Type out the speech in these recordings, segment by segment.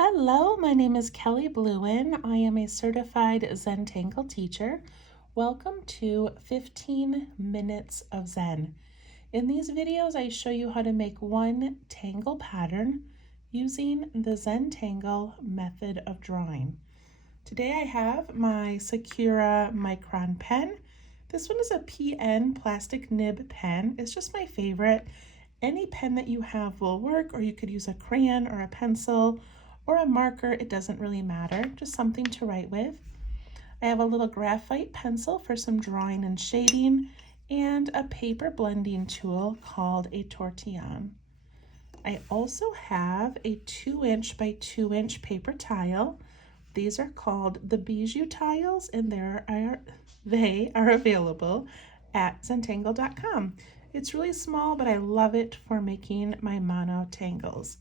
Hello, my name is Kelly Bluen. I am a certified Zentangle teacher. Welcome to 15 Minutes of Zen. In these videos, I show you how to make one tangle pattern using the Zentangle method of drawing. Today I have my Sakura Micron pen. This one is a PN plastic nib pen. It's just my favorite. Any pen that you have will work, or you could use a crayon or a pencil or a marker. It doesn't really matter, just something to write with. I have a little graphite pencil for some drawing and shading, and a paper blending tool called a tortillon. I also have a 2" by 2" paper tile. These are called the bijou tiles, and they are available at Zentangle.com. It's really small, but I love it for making my mono tangles.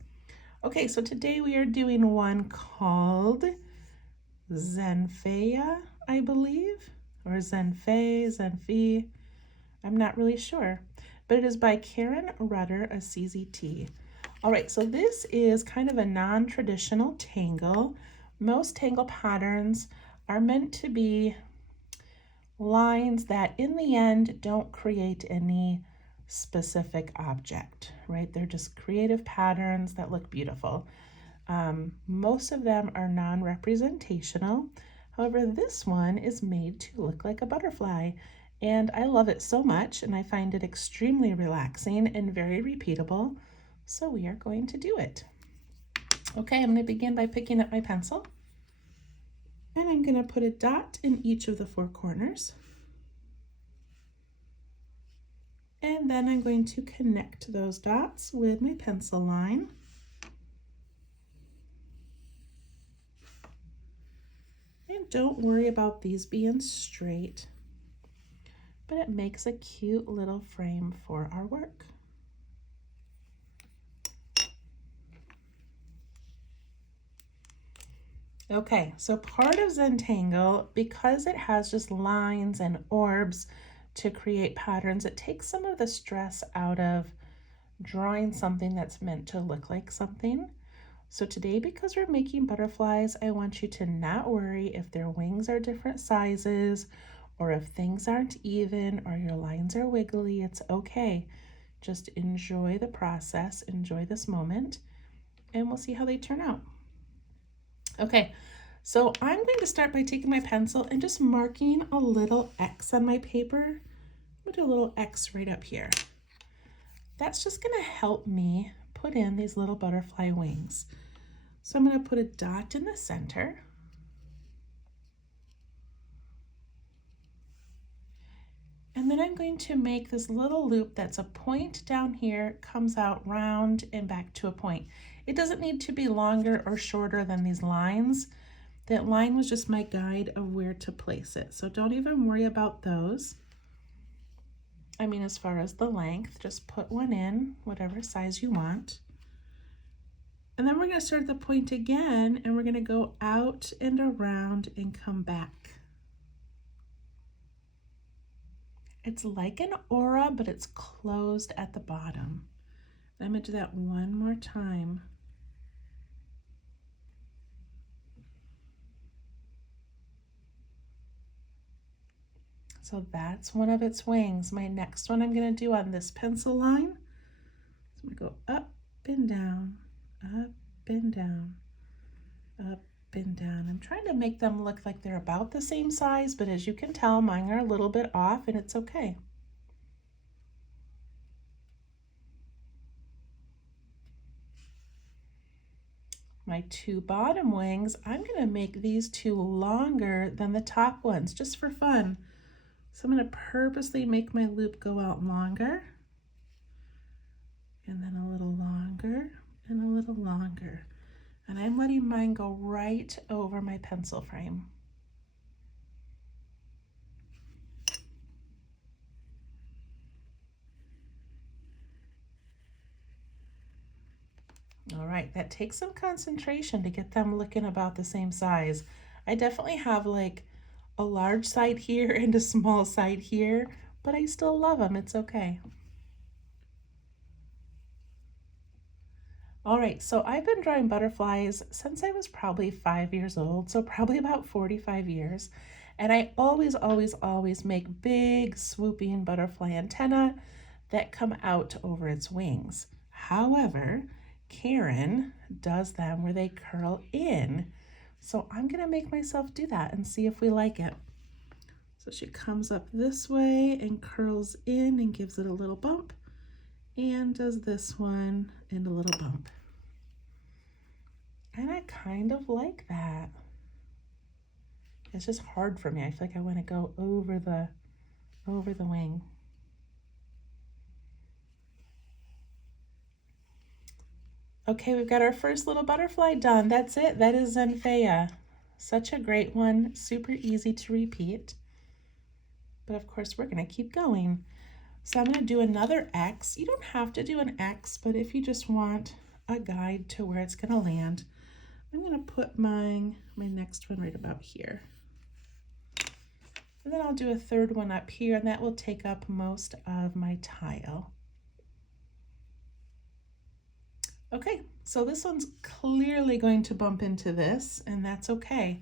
Okay, so today we are doing one called Zenfea, I believe, or Zenfea. I'm not really sure, but it is by Karen Rutter, a CZT. All right, so this is kind of a non-traditional tangle. Most tangle patterns are meant to be lines that in the end don't create any specific object, right? They're just creative patterns that look beautiful. Most of them are non-representational. However, this one is made to look like a butterfly, and I love it so much, and I find it extremely relaxing and very repeatable. So we are going to do it. Okay, I'm going to begin by picking up my pencil, and I'm going to put a dot in each of the 4 corners. And then I'm going to connect those dots with my pencil line. And don't worry about these being straight, but it makes a cute little frame for our work. Okay, so part of Zentangle, because it has just lines and orbs to create patterns, it takes some of the stress out of drawing something that's meant to look like something. So today, because we're making butterflies, I want you to not worry if their wings are different sizes, or if things aren't even, or your lines are wiggly. It's okay. Just enjoy the process, enjoy this moment, and we'll see how they turn out. Okay, so I'm going to start by taking my pencil and just marking a little X on my paper. I'm gonna do a little X right up here. That's just gonna help me put in these little butterfly wings. So I'm gonna put a dot in the center. And then I'm going to make this little loop that's a point down here, comes out round and back to a point. It doesn't need to be longer or shorter than these lines. That line was just my guide of where to place it. So don't even worry about those. I mean, as far as the length, just put one in, whatever size you want. And then we're going to start at the point again, and we're going to go out and around and come back. It's like an aura, but it's closed at the bottom. I'm going to do that one more time. So that's one of its wings. My next one I'm going to do on this pencil line. So I'm going to go up and down, up and down, up and down. I'm trying to make them look like they're about the same size, but as you can tell, mine are a little bit off, and it's okay. My 2 bottom wings, I'm going to make these 2 longer than the top ones, just for fun. So I'm going to purposely make my loop go out longer, and then a little longer, and a little longer. And I'm letting mine go right over my pencil frame. All right, that takes some concentration to get them looking about the same size. I definitely have like a large side here and a small side here, but I still love them. It's okay. All right, so I've been drawing butterflies since I was probably 5 years old, so probably about 45 years. And I always make big swooping butterfly antennae that come out over its wings. However, Karen does them where they curl in. So I'm gonna make myself do that and see if we like it. So she comes up this way and curls in and gives it a little bump, and does this one and a little bump. And I kind of like that. It's just hard for me. I feel like I want to go over the wing. Okay, we've got our first little butterfly done. That's it. That is Zenfea. Such a great one. Super easy to repeat. But of course, we're going to keep going. So I'm going to do another X. You don't have to do an X, but if you just want a guide to where it's going to land, I'm going to put my next one right about here. And then I'll do a third one up here, and that will take up most of my tile. Okay, so this one's clearly going to bump into this, and that's okay.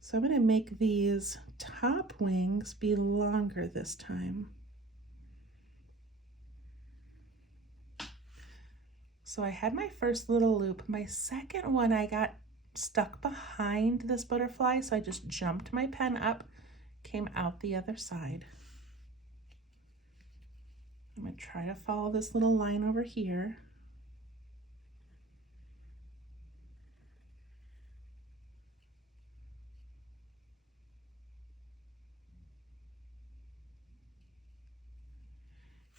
So I'm going to make these top wings be longer this time. So I had my first little loop. My second one, I got stuck behind this butterfly, so I just jumped my pen up, came out the other side. I'm going to try to follow this little line over here.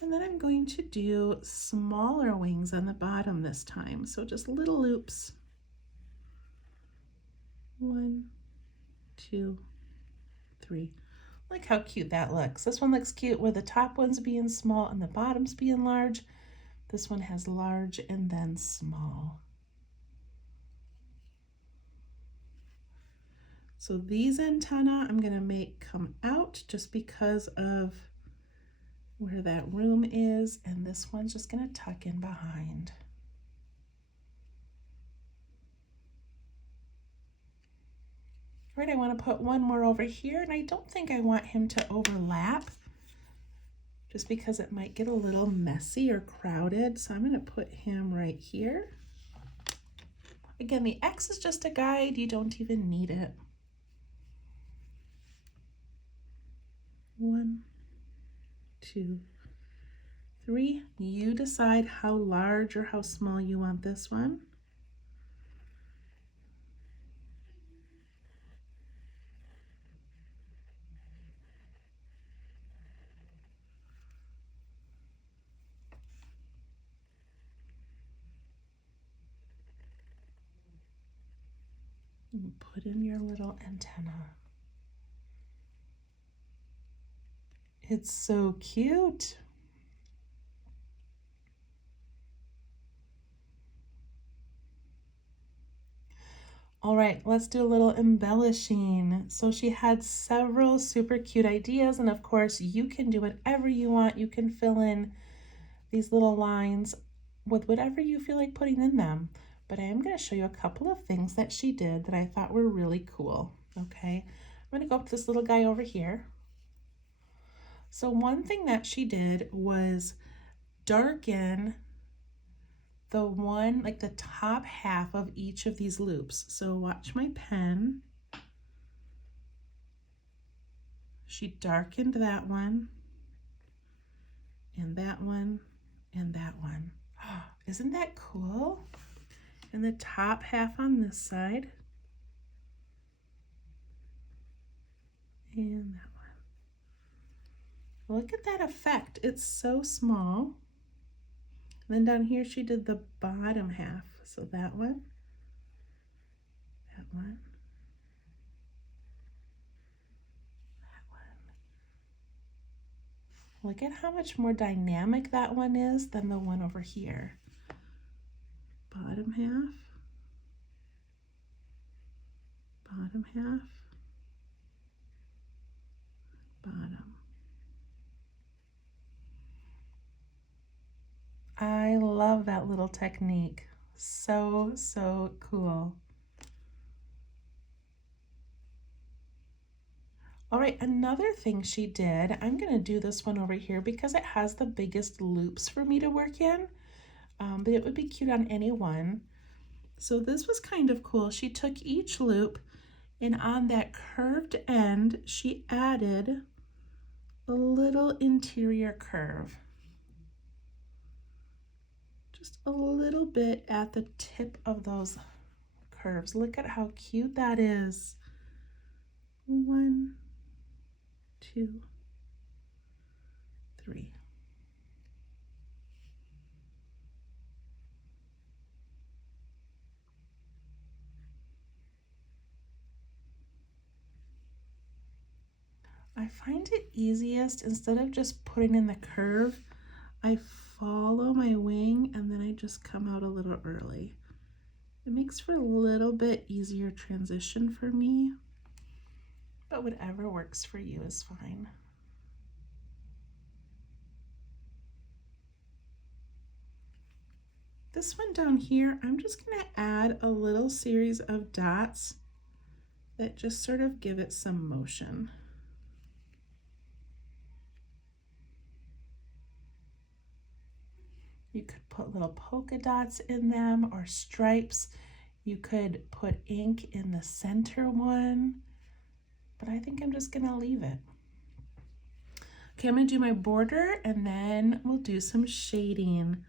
And then I'm going to do smaller wings on the bottom this time. So just little loops. 1, 2, 3. Look how cute that looks. This one looks cute with the top ones being small and the bottoms being large. This one has large and then small. So these antennae I'm going to make come out just because of where that room is, and this one's just going to tuck in behind. All right, I want to put one more over here, and I don't think I want him to overlap just because it might get a little messy or crowded. So I'm going to put him right here. Again, the X is just a guide. You don't even need it. 1, 2, 3. You decide how large or how small you want this one. And put in your little antenna. It's so cute. All right, let's do a little embellishing. So she had several super cute ideas, and of course you can do whatever you want. You can fill in these little lines with whatever you feel like putting in them. But I am going to show you a couple of things that she did that I thought were really cool. Okay, I'm going to go up to this little guy over here. So one thing that she did was darken the one, like the top half of each of these loops. So watch my pen. She darkened that one, and that one, and that one. Oh, isn't that cool? And the top half on this side, and that one. Look at that effect. It's so small. And then down here she did the bottom half. So that one, that one, that one. Look at how much more dynamic that one is than the one over here. Bottom half, bottom half, bottom. I love that. that little technique. So, so cool. All right, another thing she did, I'm gonna do this one over here because it has the biggest loops for me to work in, but it would be cute on any one. So this was kind of cool. She took each loop and on that curved end, she added a little interior curve. Just a little bit at the tip of those curves. Look at how cute that is. 1, 2, 3. I find it easiest, instead of just putting in the curve, I follow my wing and then I just come out a little early. It makes for a little bit easier transition for me, but whatever works for you is fine. This one down here, I'm just going to add a little series of dots that just sort of give it some motion. You could put little polka dots in them or stripes. You could put ink in the center one, but I think I'm just gonna leave it. Okay, I'm gonna do my border and then we'll do some shading.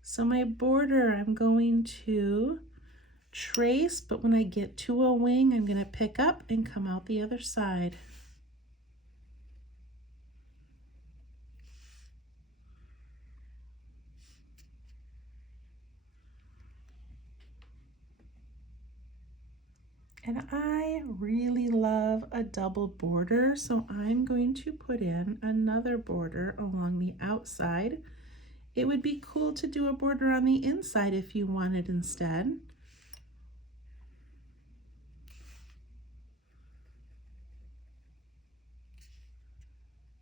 So my border, I'm going to trace, but when I get to a wing, I'm gonna pick up and come out the other side. And I really love a double border, so I'm going to put in another border along the outside. It would be cool to do a border on the inside if you wanted instead.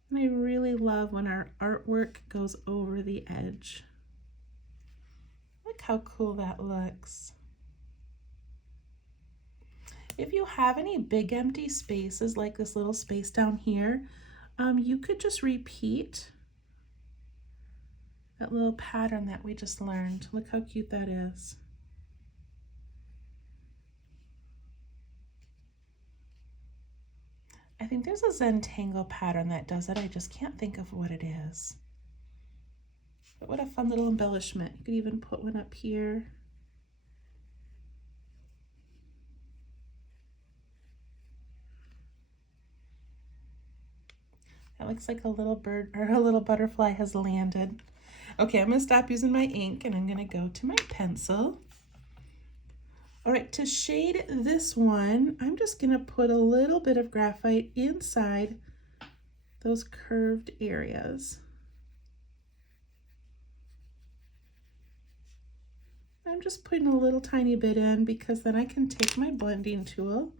And I really love when our artwork goes over the edge. Look how cool that looks. If you have any big empty spaces like this little space down here, you could just repeat that little pattern that we just learned. Look how cute that is. I think there's a Zentangle pattern that does it. I just can't think of what it is. But what a fun little embellishment. You could even put one up here. That looks like a little bird or a little butterfly has landed. Okay, I'm gonna stop using my ink and I'm gonna go to my pencil. All right, to shade this one, I'm just gonna put a little bit of graphite inside those curved areas. I'm just putting a little tiny bit in because then I can take my blending tool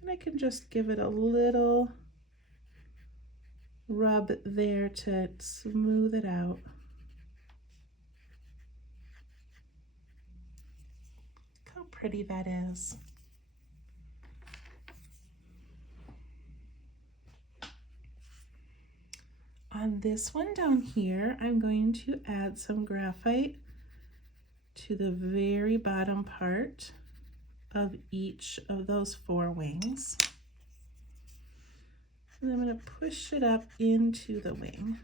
and I can just give it a little rub there to smooth it out. Look how pretty that is. On this one down here, I'm going to add some graphite to the very bottom part of each of those 4 wings. And I'm going to push it up into the wing.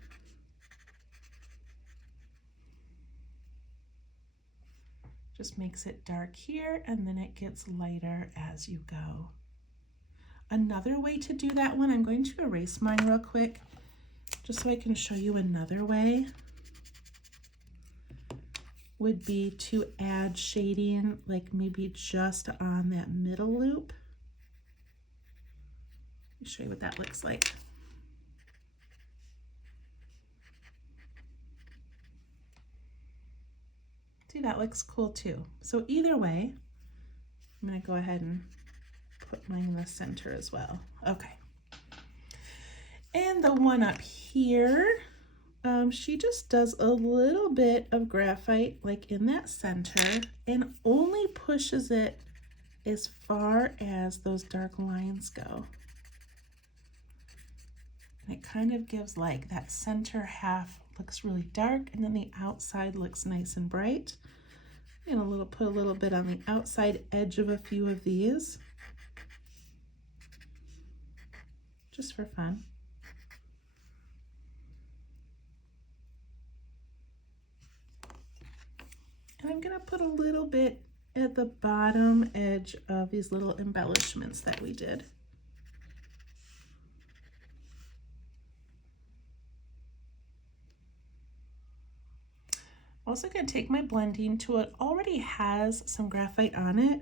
Just makes it dark here and then it gets lighter as you go. Another way to do that one, I'm going to erase mine real quick just so I can show you another way, would be to add shading like maybe just on that middle loop. Let me show you what that looks like. See, that looks cool too. So either way, I'm gonna go ahead and put mine in the center as well. Okay. And the one up here, She just does a little bit of graphite like in that center and only pushes it as far as those dark lines go. And it kind of gives like that center half looks really dark and then the outside looks nice and bright. I'm gonna put a little bit on the outside edge of a few of these, just for fun. And I'm gonna put a little bit at the bottom edge of these little embellishments that we did. I'm also going to take my blending tool. It already has some graphite on it,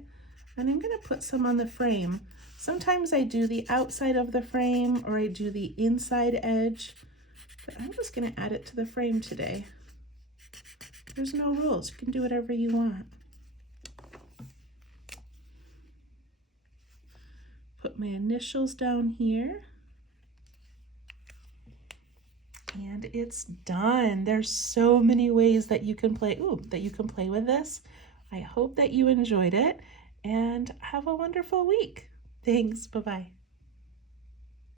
and I'm going to put some on the frame. Sometimes I do the outside of the frame or I do the inside edge, but I'm just going to add it to the frame today. There's no rules. You can do whatever you want. Put my initials down here. And it's done. There's so many ways that you can play, with this. I hope that you enjoyed it and have a wonderful week. Thanks. Bye-bye.